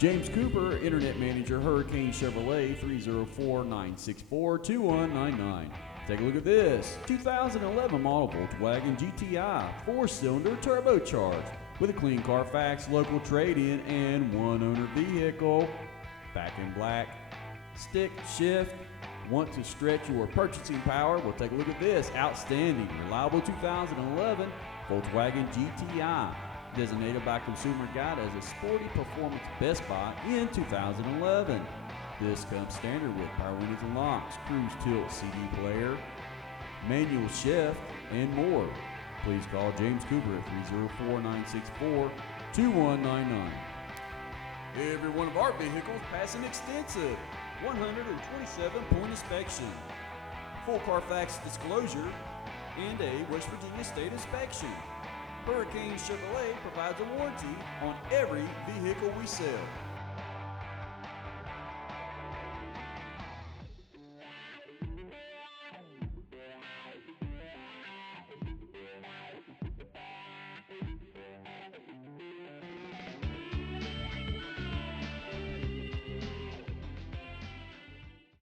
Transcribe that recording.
James Cooper, Internet Manager, Hurricane Chevrolet, 304-964-2199. Take a look at this 2011 model Volkswagen GTI, 4-cylinder turbocharged, with a clean Carfax local trade-in and one owner vehicle. Back in black. Stick shift. Want to stretch your purchasing power? Well, take a look at this outstanding, reliable 2011 Volkswagen GTI, designated by Consumer Guide as a sporty performance best buy in 2011. This comes standard with power windows and locks, cruise tilt CD player, manual shift, and more. Please call James Cooper at 304-964-2199. Every one of our vehicles pass an extensive 127-point inspection, full Carfax disclosure, and a West Virginia state inspection. Hurricane Chevrolet provides a warranty on every vehicle we sell.